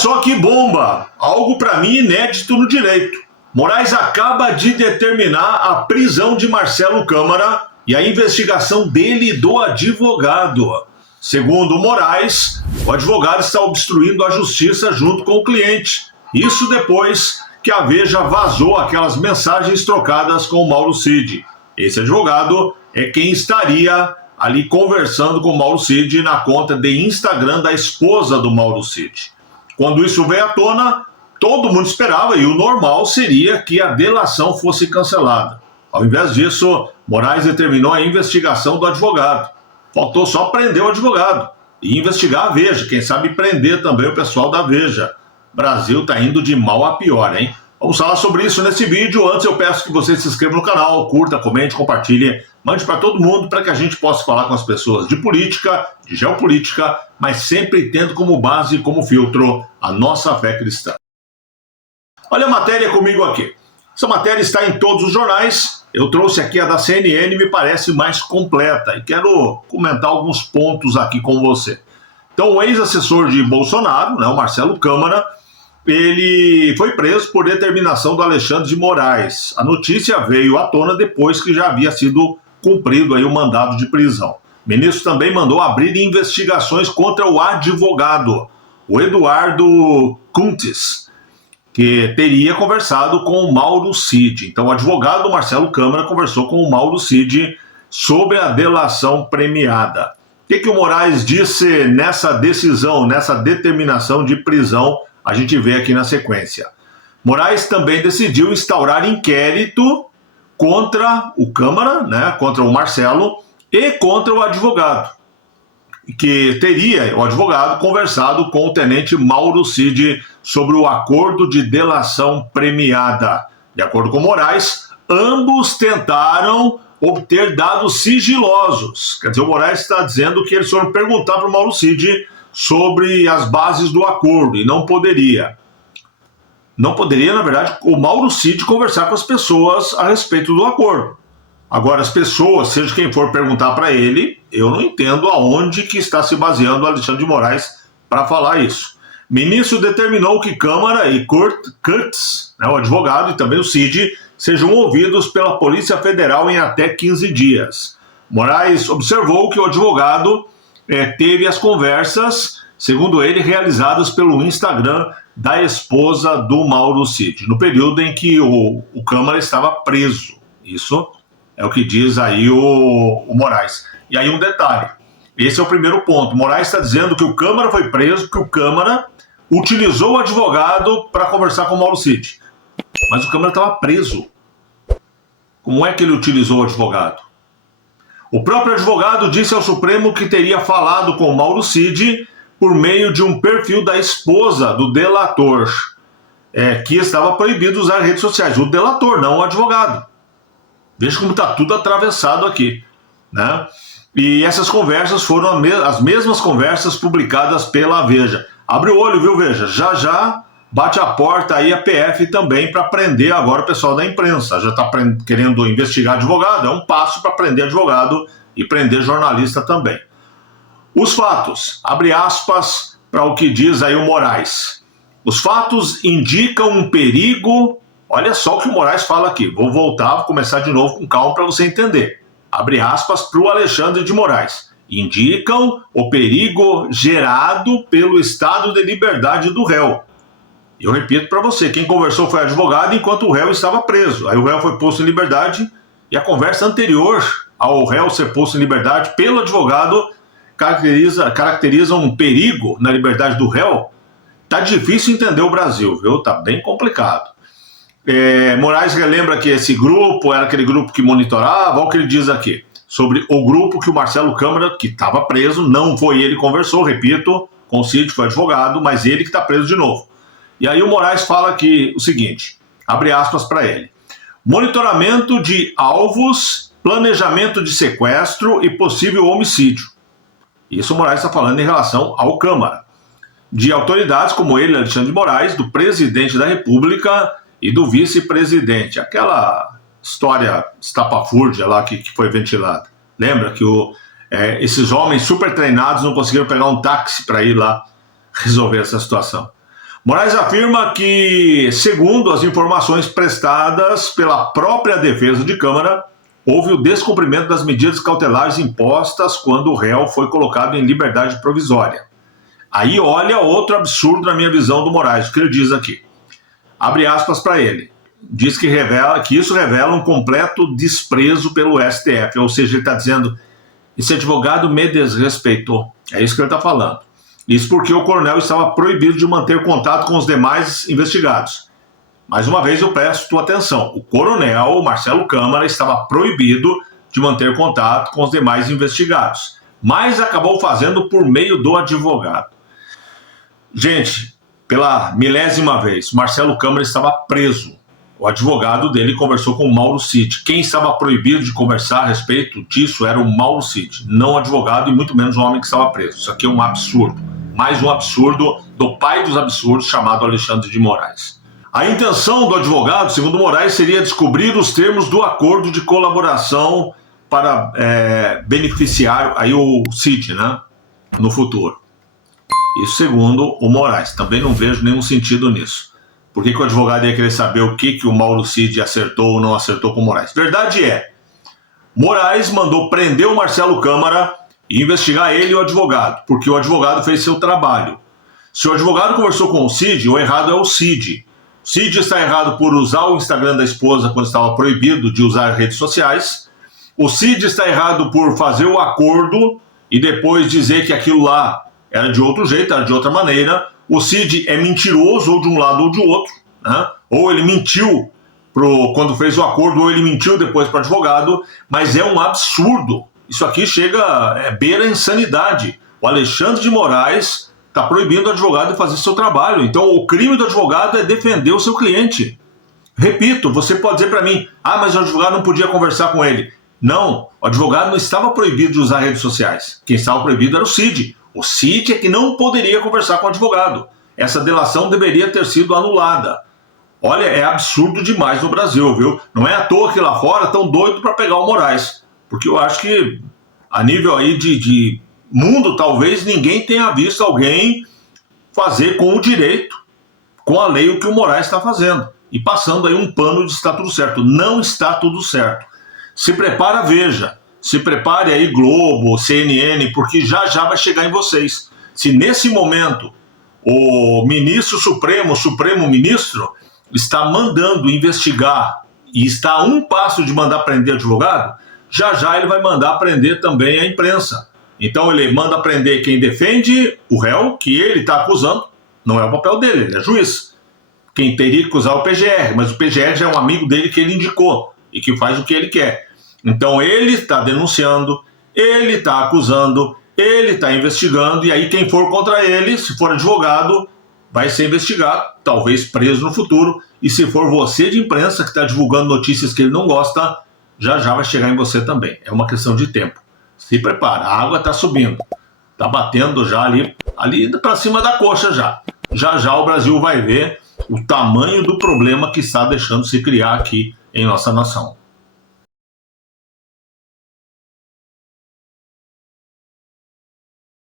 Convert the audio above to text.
só que bomba! Algo para mim inédito no direito. Moraes acaba de determinar a prisão de Marcelo Câmara e a investigação dele e do advogado. Segundo Moraes, o advogado está obstruindo a justiça junto com o cliente. Isso depois que a Veja vazou aquelas mensagens trocadas com o Mauro Cid. Esse advogado é quem estaria ali conversando com o Mauro Cid na conta de Instagram da esposa do Mauro Cid. Quando isso veio à tona, todo mundo esperava e o normal seria que a delação fosse cancelada. Ao invés disso, Moraes determinou a investigação do advogado. Faltou só prender o advogado e investigar a Veja, quem sabe prender também o pessoal da Veja. O Brasil está indo de mal a pior, hein? Vamos falar sobre isso nesse vídeo. Antes eu peço que você se inscreva no canal, curta, comente, compartilhe, mande para todo mundo para que a gente possa falar com as pessoas de política, de geopolítica, mas sempre tendo como base, como filtro, a nossa fé cristã. Olha a matéria comigo aqui. Essa matéria está em todos os jornais. Eu trouxe aqui a da CNN, me parece mais completa e quero comentar alguns pontos aqui com você. Então, o ex-assessor de Bolsonaro, o Marcelo Câmara, ele foi preso por determinação do Alexandre de Moraes. A notícia veio à tona depois que já havia sido cumprido aí o mandado de prisão. O ministro também mandou abrir investigações contra o advogado, o Eduardo Kuntis, que teria conversado com o Mauro Cid. Então, o advogado Marcelo Câmara conversou com o Mauro Cid sobre a delação premiada. O que o Moraes disse nessa decisão, nessa determinação de prisão? A gente vê aqui na sequência. Moraes também decidiu instaurar inquérito contra o Câmara, contra o Marcelo e contra o advogado, que teria o advogado conversado com o tenente Mauro Cid sobre o acordo de delação premiada. De acordo com Moraes, ambos tentaram obter dados sigilosos. Quer dizer, o Moraes está dizendo que eles foram perguntar para o Mauro Cid sobre as bases do acordo e não poderia. Não poderia, na verdade, o Mauro Cid conversar com as pessoas a respeito do acordo. Agora, as pessoas, seja quem for perguntar para ele, eu não entendo aonde que está se baseando o Alexandre de Moraes para falar isso. O ministro determinou que Câmara e Kurtz, o advogado, e também o Cid, sejam ouvidos pela Polícia Federal em até 15 dias. Moraes observou que o advogado teve as conversas, segundo ele, realizadas pelo Instagram da esposa do Mauro Cid, no período em que o Câmara estava preso. Isso é o que diz aí o Moraes. E aí um detalhe, esse é o primeiro ponto. Moraes está dizendo que o Câmara foi preso, que o Câmara utilizou o advogado para conversar com o Mauro Cid. Mas o Câmara estava preso. Como é que ele utilizou o advogado? O próprio advogado disse ao Supremo que teria falado com Mauro Cid por meio de um perfil da esposa do delator, que estava proibido usar redes sociais. O delator, não o advogado. Veja como está tudo atravessado aqui, E essas conversas foram as mesmas conversas publicadas pela Veja. Abre o olho, viu, Veja? Já bate a porta aí a PF também para prender agora o pessoal da imprensa. Já está querendo investigar advogado, é um passo para prender advogado e prender jornalista também. Os fatos, abre aspas para o que diz aí o Moraes. Os fatos indicam um perigo, olha só o que o Moraes fala aqui, vou começar de novo com calma para você entender. Abre aspas para o Alexandre de Moraes. Indicam o perigo gerado pelo estado de liberdade do réu. Eu repito para você, quem conversou foi advogado enquanto o réu estava preso. Aí o réu foi posto em liberdade e a conversa anterior ao réu ser posto em liberdade pelo advogado caracteriza um perigo na liberdade do réu. Tá difícil entender o Brasil, viu? Tá bem complicado. Moraes relembra que esse grupo era aquele grupo que monitorava, olha o que ele diz aqui, sobre o grupo que o Marcelo Câmara, que estava preso, não foi ele que conversou, repito, com o Cid, foi advogado, mas ele que está preso de novo. E aí o Moraes fala aqui o seguinte, abre aspas para ele. Monitoramento de alvos, planejamento de sequestro e possível homicídio. Isso o Moraes está falando em relação ao Câmara. De autoridades como ele, Alexandre de Moraes, do presidente da República e do vice-presidente. Aquela história estapafúrdia lá que foi ventilada. Lembra que esses homens super treinados não conseguiram pegar um táxi para ir lá resolver essa situação. Moraes afirma que, segundo as informações prestadas pela própria defesa de Câmara, houve o descumprimento das medidas cautelares impostas quando o réu foi colocado em liberdade provisória. Aí olha outro absurdo na minha visão do Moraes, o que ele diz aqui. Abre aspas para ele. Diz que isso revela um completo desprezo pelo STF, ou seja, ele está dizendo, esse advogado me desrespeitou. É isso que ele está falando. Isso porque o coronel estava proibido de manter contato com os demais investigados. Mais uma vez eu peço tua atenção. O coronel Marcelo Câmara estava proibido de manter contato com os demais investigados, mas acabou fazendo por meio do advogado. Gente, pela milésima vez, Marcelo Câmara estava preso. O advogado dele conversou com o Mauro Cid. Quem estava proibido de conversar a respeito disso era o Mauro Cid, não o advogado e muito menos o homem que estava preso. Isso aqui é um absurdo. Mais um absurdo do pai dos absurdos, chamado Alexandre de Moraes. A intenção do advogado, segundo Moraes, seria descobrir os termos do acordo de colaboração para beneficiar aí o Cid, né, no futuro. Isso segundo o Moraes. Também não vejo nenhum sentido nisso. Por que o advogado ia querer saber o que o Mauro Cid acertou ou não acertou com o Moraes? Verdade é, Moraes mandou prender o Marcelo Câmara e investigar ele e o advogado, porque o advogado fez seu trabalho. Se o advogado conversou com o Cid, o errado é o Cid. O Cid está errado por usar o Instagram da esposa quando estava proibido de usar redes sociais. O Cid está errado por fazer o acordo e depois dizer que aquilo lá era de outro jeito, era de outra maneira. O Cid é mentiroso ou de um lado ou de outro, né? Ou ele mentiu quando fez o acordo, ou ele mentiu depois para o advogado, mas é um absurdo. Isso aqui beira a insanidade. O Alexandre de Moraes está proibindo o advogado de fazer seu trabalho. Então o crime do advogado é defender o seu cliente. Repito, você pode dizer para mim, mas o advogado não podia conversar com ele. Não, o advogado não estava proibido de usar redes sociais. Quem estava proibido era o Cid. O Cid é que não poderia conversar com o advogado. Essa delação deveria ter sido anulada. Olha, é absurdo demais no Brasil, viu? Não é à toa que lá fora estão doidos para pegar o Moraes. Porque eu acho que a nível aí de mundo, talvez ninguém tenha visto alguém fazer com o direito, com a lei, o que o Moraes está fazendo. E passando aí um pano de está tudo certo. Não está tudo certo. Se prepara, veja. Se prepare aí Globo, CNN, porque já vai chegar em vocês. Se nesse momento o ministro supremo, o supremo ministro, está mandando investigar e está a um passo de mandar prender advogado, já ele vai mandar prender também a imprensa. Então ele manda prender quem defende o réu, que ele está acusando, não é o papel dele, ele é juiz. Quem teria que acusar é o PGR, mas o PGR já é um amigo dele que ele indicou e que faz o que ele quer. Então ele está denunciando, ele está acusando, ele está investigando, e aí quem for contra ele, se for advogado, vai ser investigado, talvez preso no futuro, e se for você de imprensa que está divulgando notícias que ele não gosta, já vai chegar em você também. É uma questão de tempo. Se prepara, a água está subindo, está batendo já ali para cima da coxa já. Já o Brasil vai ver o tamanho do problema que está deixando se criar aqui em nossa nação.